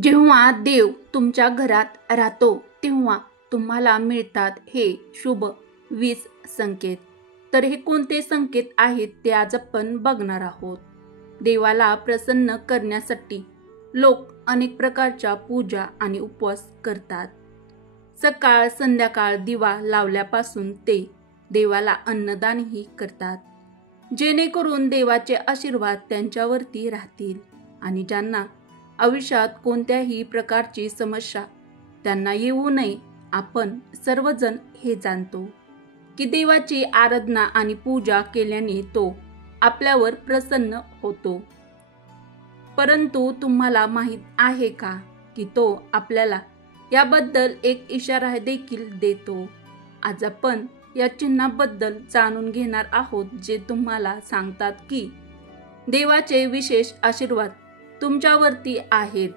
जेव्हा देव तुमच्या घरात राहतो तेव्हा तुम्हाला मिळतात हे शुभ 20 संकेत। तर हे कोणते संकेत आहेत ते आज आपण बघणार आहोत। देवाला प्रसन्न करण्यासाठी लोक अनेक प्रकारच्या पूजा आणि उपवास करतात। सकाळ संध्याकाळ दिवा लावल्यापासून ते देवाला अन्नदानही करतात, जेणेकरून देवाचे आशीर्वाद त्यांच्यावरती राहतील आणि ज्यांना आयुष्यात कोणत्याही प्रकारची समस्या त्यांना येऊ नये। आपण सर्वजण हे जाणतो की देवाची आराधना आणि पूजा केल्याने तो आपल्यावर प्रसन्न होतो, परंतु तुम्हाला माहित आहे का की तो आपल्याला याबद्दल एक इशारा देखील देतो। आज आपण या चिन्हाबद्दल जाणून घेणार आहोत, जे तुम्हाला सांगतात की देवाचे विशेष आशीर्वाद तुमच्यावरती आहेत।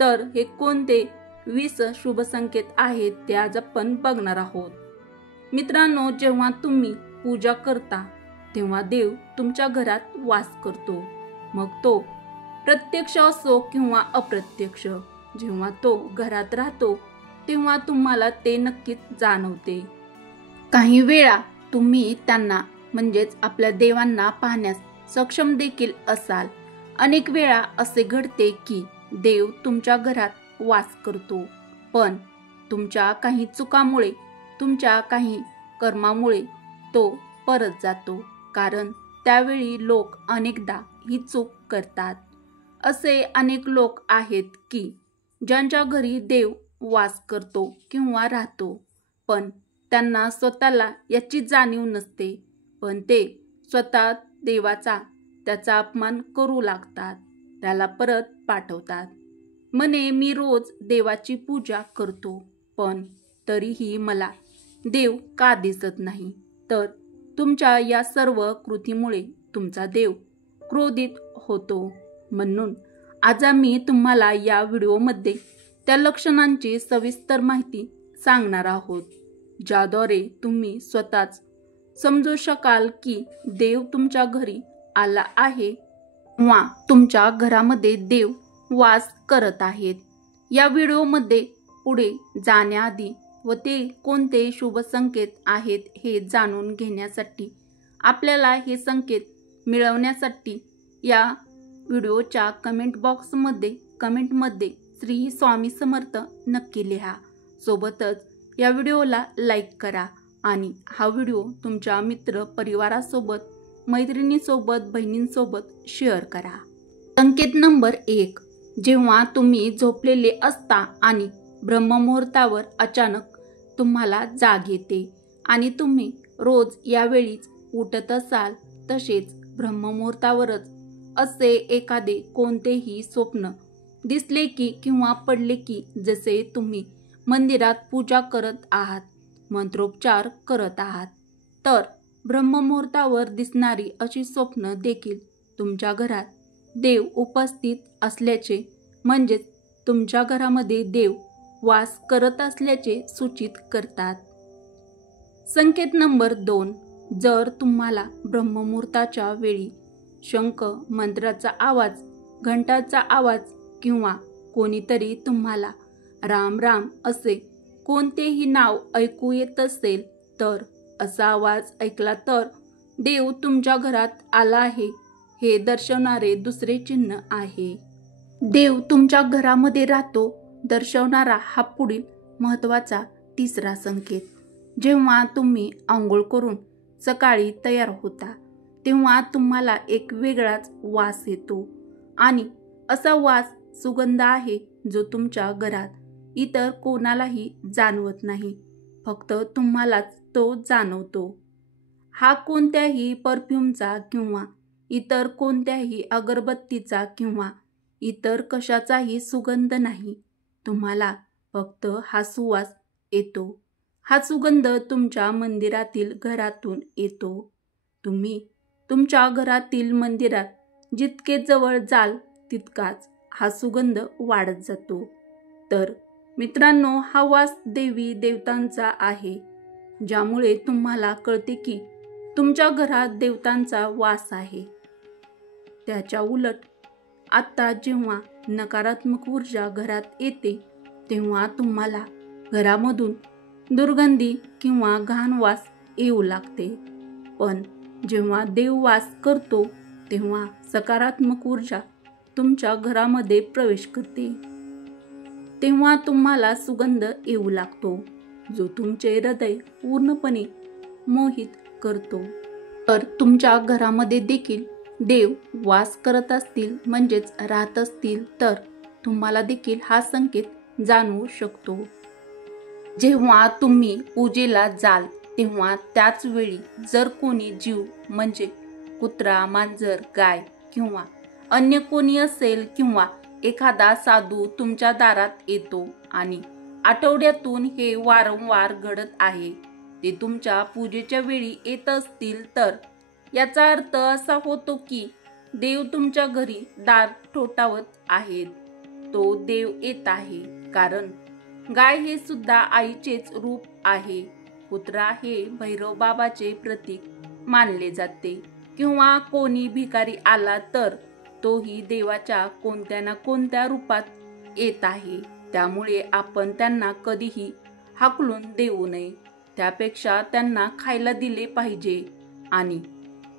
तर हे कोणते 20 शुभ संकेत आहेत ते आज आपण बघणार आहोत। मित्रांनो, जेव्हा तुम्ही पूजा करता तेव्हा देव तुमच्या घरात वास करतो, मग तो प्रत्यक्ष असो किंवा अप्रत्यक्ष। जेव्हा तो घरात राहतो तेव्हा तुम्हाला ते नक्कीच जाणवते। काही वेळा तुम्ही त्यांना म्हणजेच आपल्या देवांना पाहण्यास सक्षम देखील असाल। अनेक वेळा असे घडते की देव तुमच्या घरात वास करतो, पण तुमच्या काही चुकामुळे, तुमच्या काही कर्मामुळे तो परत जातो, कारण त्यावेळी लोक अनेकदा ही चूक करतात। असे अनेक लोक आहेत की ज्यांच्या घरी देव वास करतो किंवा राहतो, पण त्यांना स्वतःला याची जाणीव नसते, पण ते स्वतः देवाचा त्याचा अपमान करू लागतात, त्याला परत पाठवतात। म्हणे मी रोज देवाची पूजा करतो, पण तरीही मला देव का दिसत नाही? तर तुमच्या या सर्व कृतीमुळे तुमचा देव क्रोधित होतो। म्हणून आज आम्ही तुम्हाला या व्हिडिओमध्ये त्या लक्षणांची सविस्तर माहिती सांगणार आहोत, ज्याद्वारे तुम्ही स्वतःच समजू शकाल की देव तुमच्या घरी आला आहे किंवा तुमच्या घरामध्ये देव वास करत आहेत। या व्हिडिओमध्ये पुढे जाण्याआधी व ते कोणते शुभ संकेत आहेत हे जाणून घेण्यासाठी, आपल्याला हे संकेत मिळवण्यासाठी या व्हिडिओच्या कमेंट बॉक्समध्ये कमेंटमध्ये श्री स्वामी समर्थ नक्की लिहा। सोबतच या व्हिडिओला लाईक करा आणि हा व्हिडिओ तुमच्या मित्र परिवारासोबत, मैत्रिणींसोबत, बहिणींसोबत शेअर करा। संकेत नंबर 1, जेव्हा तुम्ही झोपलेले असता आणि ब्रह्ममुहूर्तावर अचानक तुम्हाला जाग येते आणि तुम्ही रोज यावेळीच उठत असाल, तसेच ब्रह्ममुहूर्तावरच असे एखादे कोणतेही स्वप्न दिसले की किंवा पडले की, जसे तुम्ही मंदिरात पूजा करत आहात, मंत्रोच्चार करत आहात, तर ब्रह्ममुहूर्तावर दिसणारी अशी स्वप्न देखील तुमच्या घरात देव उपस्थित असल्याचे, म्हणजेच तुमच्या घरामध्ये देव वास करत असल्याचे सूचित करतात। संकेत नंबर 2, जर तुम्हाला ब्रह्ममुहूर्ताच्या वेळी शंख, मंत्राचा आवाज, घंटाचा आवाज किंवा कोणीतरी तुम्हाला राम राम असे कोणतेही नाव ऐकू येत असेल, तर असा आवाज ऐकला तर देव तुमच्या घरात आला आहे हे दर्शवणारे दुसरे चिन्ह आहे। देव तुमच्या घरामध्ये राहतो दर्शवणारा हा पुढील महत्त्वाचा तिसरा संकेत, जेव्हा तुम्ही आंघोळ करून सकाळी तयार होता तेव्हा तुम्हाला एक वेगळाच वास येतो आणि असा वास सुगंध आहे जो तुमच्या घरात इतर कोणालाही जाणवत नाही, फक्त तुम्हालाच तो जाणवतो। हा कोणत्याही परफ्यूमचा किंवा इतर कोणत्याही अगरबत्तीचा किंवा इतर कशाचाही सुगंध नाही, तुम्हाला फक्त हा सुवास येतो। हा सुगंध तुमच्या मंदिरातील घरातून येतो। तुम्ही तुमच्या घरातील मंदिरात जितके जवळ जाल तितकाच हा सुगंध वाढत जातो। तर मित्रांनो, हा वास देवी देवतांचा आहे, ज्यामुळे तुम्हाला कळते की तुमच्या घरात देवतांचा वास आहे। त्याच्या उलट आता जेव्हा नकारात्मक ऊर्जा घरात येते तेव्हा तुम्हाला घरामधून दुर्गंधी किंवा घाण वास येऊ लागते. पण जेव्हा देव वास करतो तेव्हा सकारात्मक ऊर्जा तुमच्या घरामध्ये प्रवेश करते. तेव्हा तुम्हाला सुगंध येऊ लागतो जो तुमचे हृदय पूर्णपणे मोहित करतो. तर तुमच्या घरामध्ये देखील देव वास करत असतील म्हणजेच राहत असतील तर तुम्हाला देखील हा संकेत जाणवू शकतो. जेव्हा तुम्ही पूजेला जाल तेव्हा त्याच वेळी जर कोणी जीव म्हणजे कुत्रा, मांजर, गाय किंवा अन्य कोणी असेल किंवा एखादा साधू तुमच्या दारात येतो आणि आठवड्यातून हे वारंवार घडत आहे, ते तुमच्या पूजेच्या वेळी येत असतील तर याचा अर्थ असा होतो की देव तुमच्या घरी दार ठोठावत आहेत. तो देव येत आहे कारण गाय हे सुद्धा आईचेच रूप आहे. कुत्रा हे भैरव बाबाचे प्रतीक मानले जाते किंवा कोणी भिकारी आला तर तोही देवाच्या कोणत्या ना कोणत्या रूपात येत आहे. त्यामुळे आपण त्यांना कधीही हाकलून देऊ नये. त्यापेक्षा त्यांना खायला दिले पाहिजे आणि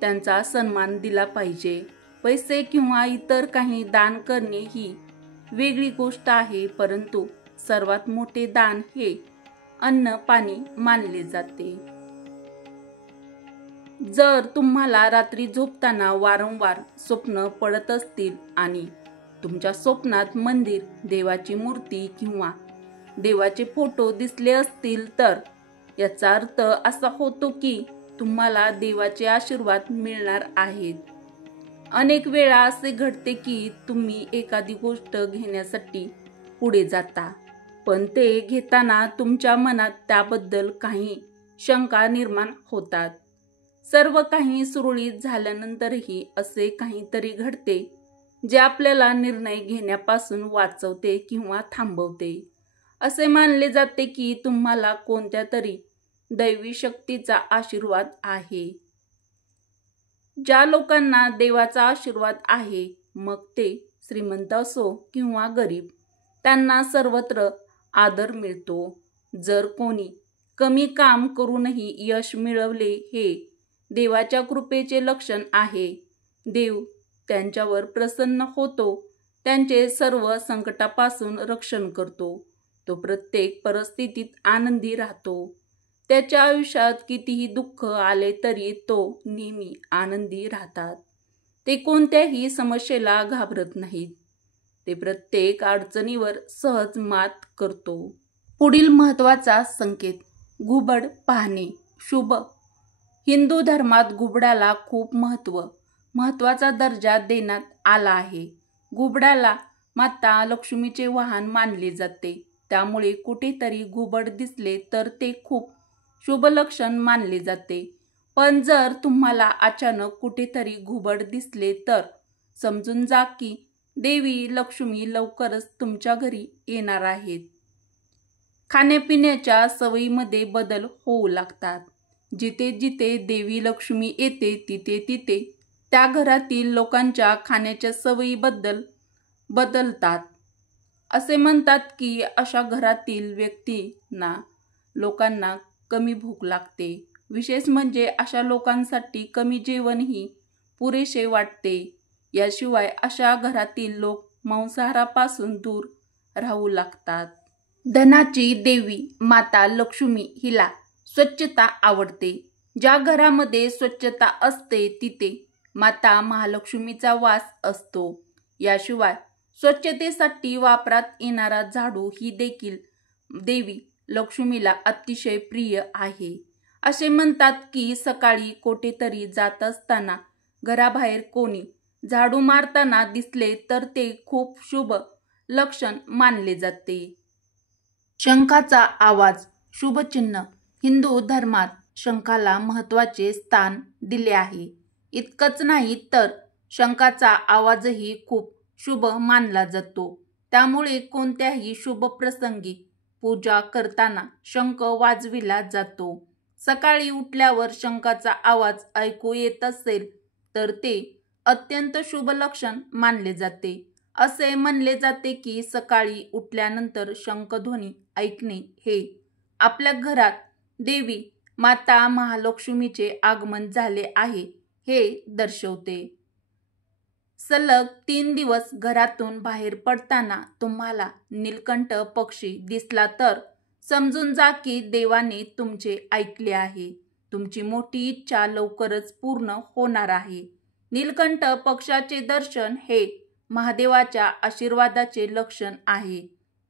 त्यांचा सन्मान दिला पाहिजे. पैसे किंवा इतर काही दान करणे ही वेगळी गोष्ट आहे, परंतु सर्वात मोठे दान हे अन्न पाणी मानले जाते. जर तुम्हाला रात्री झोपताना वारंवार स्वप्न पडत असतील आणि तुमच्या स्वप्नात मंदिर, देवाची मूर्ती किंवा देवाचे फोटो दिसले असतील तर याचा अर्थ असा होतो की तुम्हाला देवाचे आशीर्वाद मिळणार आहेत. अनेक वेळा असे घडते की तुम्ही एखादी गोष्ट घेण्यासाठी पुढे जाता, पण ते घेताना तुमच्या मनात त्याबद्दल काही शंका निर्माण होतात. सर्व काही सुरळीत झाल्यानंतरही असे काहीतरी घडते जे आपल्याला निर्णय घेण्यापासून वाचवते किंवा थांबवते. असे मानले जाते की तुम्हाला कोणत्या तरी दैवी शक्तीचा आशीर्वाद आहे. ज्या लोकांना देवाचा आशीर्वाद आहे, मग ते श्रीमंत असो किंवा गरीब, त्यांना सर्वत्र आदर मिळतो. जर कोणी कमी काम करूनही यश मिळवले हे देवाच्या कृपेचे लक्षण आहे. देव त्यांच्यावर प्रसन्न होतो, त्यांचे सर्व संकटापासून रक्षण करतो. तो प्रत्येक परिस्थितीत आनंदी राहतो. त्याच्या आयुष्यात कितीही दुःख आले तरी तो नेहमी आनंदी राहतात. ते कोणत्याही समस्येला घाबरत नाहीत. ते प्रत्येक अडचणीवर सहज मात करतो. पुढील महत्त्वाचा संकेत, घुबड पाहणे शुभ. हिंदू धर्मात घुबडाला खूप महत्त्वाचा दर्जा देण्यात आला आहे. घुबडाला माता लक्ष्मीचे वाहन मानले जाते. त्यामुळे कुठेतरी घुबड दिसले तर ते खूप शुभ लक्षण मानले जाते. पण जर तुम्हाला अचानक कुठेतरी घुबड दिसले तर समजून जा की देवी लक्ष्मी लवकरच तुमच्या घरी येणार आहेत. खाण्यापिण्याच्या सवयीमध्ये बदल होऊ लागतात. जिथे जिथे देवी लक्ष्मी येते तिथे तिथे त्या घरातील लोकांच्या खाण्याच्या सवयी बदलतात. असे म्हणतात की अशा घरातील लोकांना कमी भूक लागते. विशेष म्हणजे अशा लोकांसाठी कमी जेवणही पुरेसे वाटते. याशिवाय अशा घरातील लोक मांसाहारापासून दूर राहू लागतात. धनाची देवी माता लक्ष्मी हिला स्वच्छता आवडते. ज्या घरामध्ये स्वच्छता असते तिथे माता महालक्ष्मीचा वास असतो. याशिवाय स्वच्छतेसाठी वापरात येणारा झाडू ही देखील देवी लक्ष्मीला अतिशय प्रिय आहे. असे म्हणतात की सकाळी कोठेतरी जात असताना घराबाहेर कोणी झाडू मारताना दिसले तर ते खूप शुभ लक्षण मानले जाते. शंखाचा आवाज शुभचिन्ह. हिंदू धर्मात शंखाला महत्त्वाचे स्थान दिले आहे. इतकंच नाही तर शंखाचा आवाजही खूप शुभ मानला जातो. त्यामुळे कोणत्याही शुभ प्रसंगी पूजा करताना शंख वाजविला जातो. सकाळी उठल्यावर शंखाचा आवाज ऐकू येत असेल तर ते अत्यंत शुभ लक्षण मानले जाते. असे म्हणले जाते की सकाळी उठल्यानंतर शंखध्वनी ऐकणे हे आपल्या घरात देवी माता महालक्ष्मीचे आगमन झाले आहे हे दर्शवते. सलग 3 दिवस घरातून बाहेर पडताना तुम्हाला नीलकंठ पक्षी दिसला तर समजून जा की देवाने तुमचे ऐकले आहे. तुमची मोठी इच्छा लवकरच पूर्ण होणार आहे. नीलकंठ पक्षाचे दर्शन हे महादेवाच्या आशीर्वादाचे लक्षण आहे.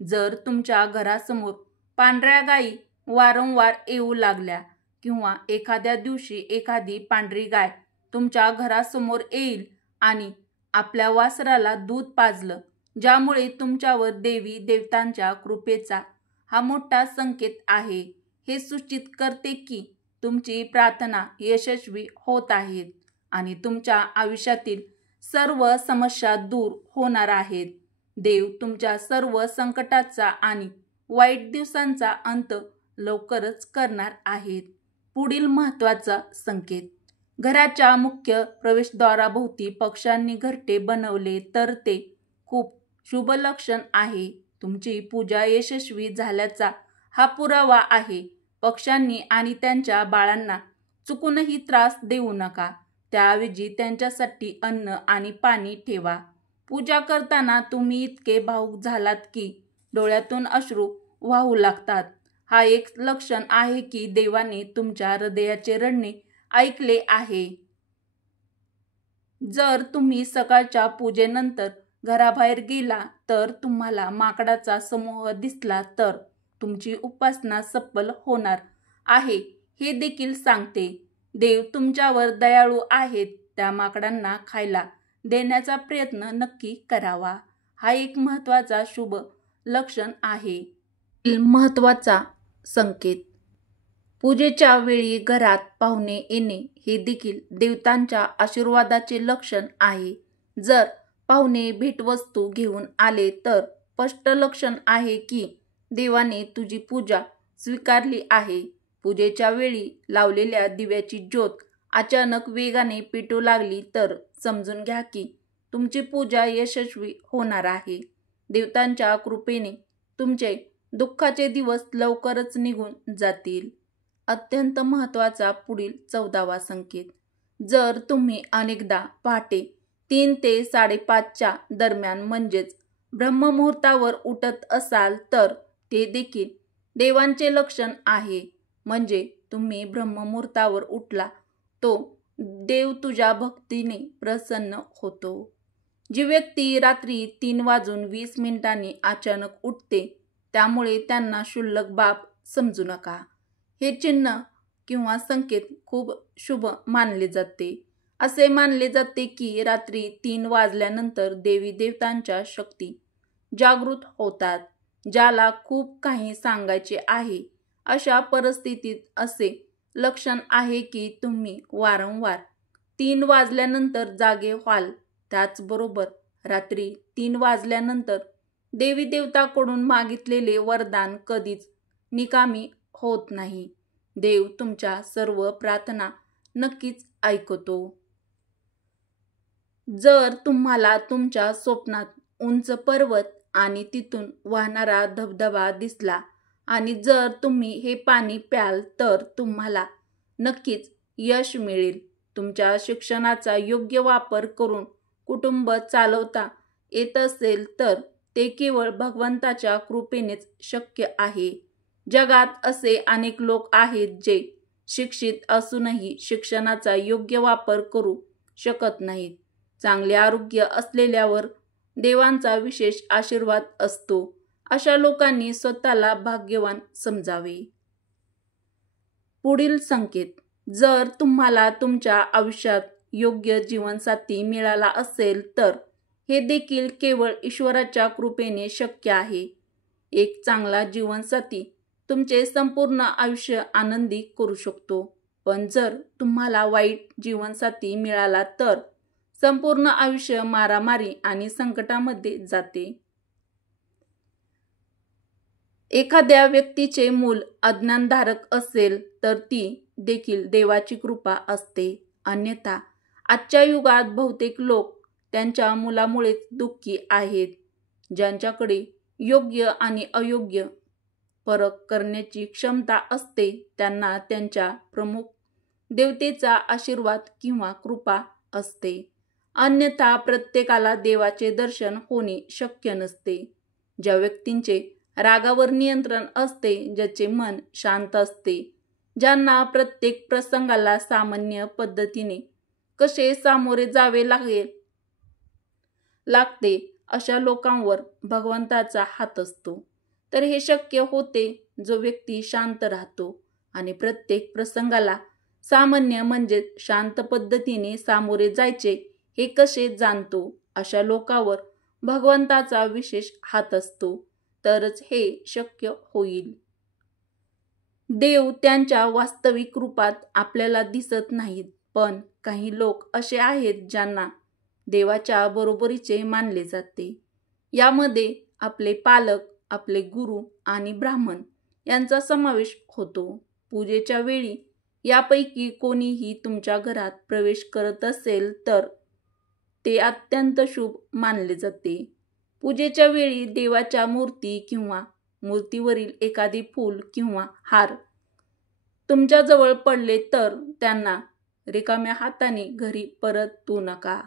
जर तुमच्या घरासमोर पांढऱ्या गायी वारंवार येऊ लागल्या किंवा एखाद्या दिवशी एखादी पांढरी गाय तुमच्या घरासमोर येईल आणि आपल्या वासराला दूध पाजलं, ज्यामुळे तुमच्यावर देवी देवतांच्या कृपेचा हा मोठा संकेत आहे. हे सूचित करते की तुमची प्रार्थना यशस्वी होत आहेत आणि तुमच्या आयुष्यातील सर्व समस्या दूर होणार आहेत. देव तुमच्या सर्व संकटाचा आणि वाईट दिवसांचा अंत लवकरच करणार आहेत. पुढील महत्त्वाचा संकेत. घराच्या मुख्य प्रवेशद्वाराभोवती पक्ष्यांनी घरटे बनवले तर ते खूप शुभ लक्षण आहे. तुमची पूजा यशस्वी झाल्याचा हा पुरावा आहे. पक्ष्यांनी आणि त्यांच्या बाळांना चुकूनही त्रास देऊ नका. त्याऐवजी त्यांच्यासाठी अन्न आणि पाणी ठेवा. पूजा करताना तुम्ही इतके भावुक झालात की डोळ्यातून अश्रू वाहू लागतात. हा एक लक्षण आहे की देवाने तुमच्या हृदयाचे रडणे ऐकले आहे. जर तुम्ही सकाळच्या पूजेनंतर घराबाहेर गेला तर तुम्हाला माकडाचा समूह दिसला तर तुमची उपासना सफल होणार आहे हे देखील सांगते. देव तुमच्यावर दयाळू आहेत. त्या माकडांना खायला देण्याचा प्रयत्न नक्की करावा. हा एक महत्त्वाचा शुभ लक्षण आहे. महत्त्वाचा संकेत. पूजेच्या वेळी घरात पाहुणे येणे हे देखील देवतांच्या आशीर्वादाचे लक्षण आहे. जर पाहुणे भेटवस्तू घेऊन आले तर स्पष्ट लक्षण आहे की देवाने तुझी पूजा स्वीकारली आहे. पूजेच्या वेळी लावलेल्या दिव्याची ज्योत अचानक वेगाने पेटू लागली तर समजून घ्या की तुमची पूजा यशस्वी होणार आहे. देवतांच्या कृपेने तुमचे दुःखाचे दिवस लवकरच निघून जातील. अत्यंत महत्त्वाचा पुढील 14वा संकेत. जर तुम्ही अनेकदा पहाटे 3 ते 5:30च्या दरम्यान म्हणजेच ब्रह्ममुहूर्तावर उठत असाल तर ते देखील देवांचे लक्षण आहे. म्हणजे तुम्ही ब्रह्ममुहूर्तावर उठला तो देव तुझ्या भक्तीने प्रसन्न होतो. जी व्यक्ती रात्री 3:20 अचानक उठते त्यामुळे त्यांना क्षुल्लक बाब समजू नका. हे चिन्ह किंवा संकेत खूप शुभ मानले जाते. असे मानले जाते की रात्री 3 वाजल्यानंतर देवी देवतांच्या शक्ती जागृत होतात. ज्याला खूप काही सांगायचे आहे अशा परिस्थितीत असे लक्षण आहे की तुम्ही वारंवार 3 वाजल्यानंतर जागे व्हाल. त्याचबरोबर रात्री 3 वाजल्यानंतर देवी देवताकडून मागितलेले वरदान कधीच निकामी होत नाही. देव तुमच्या सर्व प्रार्थना नक्कीच ऐकतो. जर तुम्हाला तुमच्या स्वप्नात उंच पर्वत आणि तिथून वाहणारा धबधबा दिसला आणि जर तुम्ही हे पाणी प्याल तर तुम्हाला नक्कीच यश मिळेल. तुमच्या शिक्षणाचा योग्य वापर करून कुटुंब चालवता येत असेल तर ते केवळ भगवंताच्या कृपेनेच शक्य आहे. जगात असे अनेक लोक आहेत जे शिक्षित असूनही शिक्षणाचा योग्य वापर करू शकत नाहीत. चांगले आरोग्य असलेल्यावर देवांचा विशेष आशीर्वाद असतो. अशा लोकांनी स्वतःला भाग्यवान समजावे. पुढील संकेत. जर तुम्हाला तुमच्या आयुष्यात योग्य जीवनसाथी मिळाला असेल तर हे देखील केवळ ईश्वराच्या कृपेने शक्य आहे. एक चांगला जीवनसाथी तुमचे संपूर्ण आयुष्य आनंदी करू शकतो. पण जर तुम्हाला वाईट जीवनसाथी मिळाला तर संपूर्ण आयुष्य मारामारी आणि संकटामध्ये जाते. एखाद्या व्यक्तीचे मूल अज्ञानधारक असेल तर ती देखील देवाची कृपा असते. अन्यथा आजच्या युगात बहुतेक लोक त्यांच्या मुलामुळेच दुःखी आहेत. ज्यांच्याकडे योग्य आणि अयोग्य फरक करण्याची क्षमता असते त्यांना त्यांच्या प्रमुख देवतेचा आशीर्वाद किंवा कृपा असते. अन्यथा प्रत्येकाला देवाचे दर्शन होणे शक्य नसते. ज्या व्यक्तींचे रागावर नियंत्रण असते, ज्याचे मन शांत असते, ज्यांना प्रत्येक प्रसंगाला सामान्य पद्धतीने कसे सामोरे जावे लागते अशा लोकांवर भगवंताचा हात असतो. तर हे शक्य होते जो व्यक्ती शांत राहतो आणि प्रत्येक प्रसंगाला सामान्य म्हणजे शांत पद्धतीने सामोरे जायचे हे कसे जाणतो. अशा लोकांवर भगवंताचा विशेष हात असतो. तरच हे शक्य होईल. देव त्यांच्या वास्तविक रूपात आपल्याला दिसत नाहीत, पण काही लोक असे आहेत ज्यांना देवाच्या बरोबरीचे मानले जाते. यामध्ये आपले पालक, आपले गुरु आणि ब्राह्मण यांचा समावेश होतो. पूजेच्या वेळी यापैकी कोणीही तुमच्या घरात प्रवेश करत असेल तर ते अत्यंत शुभ मानले जाते. पूजेच्या वेळी देवाच्या मूर्ती किंवा मूर्तीवरील एखादे फूल किंवा हार तुमच्याजवळ पडले तर त्यांना रिकाम्या हाताने घरी परतू नका.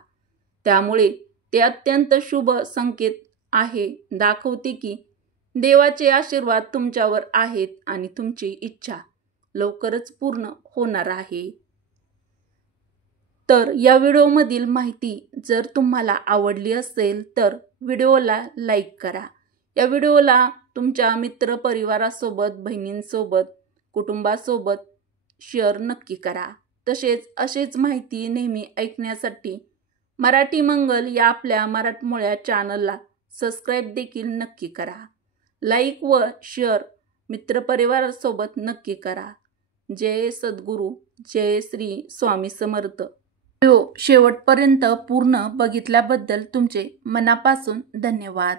त्यामुळे ते अत्यंत शुभ संकेत आहे, दाखवते की देवाचे आशीर्वाद तुमच्यावर आहेत आणि तुमची इच्छा लवकरच पूर्ण होणार आहे. तर या व्हिडिओमधील माहिती जर तुम्हाला आवडली असेल तर व्हिडिओला लाईक करा. या व्हिडिओला तुमच्या मित्रपरिवारासोबत, बहिणींसोबत, कुटुंबासोबत शेअर नक्की करा. तसेच अशीच माहिती नेहमी ऐकण्यासाठी मराठी मंगल या आपल्या मराठमोळ्या चॅनलला सबस्क्राईब देखील नक्की करा. लाईक व शेअर मित्रपरिवारासोबत नक्की करा. जय सद्गुरू, जय श्री स्वामी समर्थ. व्हिडिओ शेवटपर्यंत पूर्ण बघितल्याबद्दल तुमचे मनापासून धन्यवाद.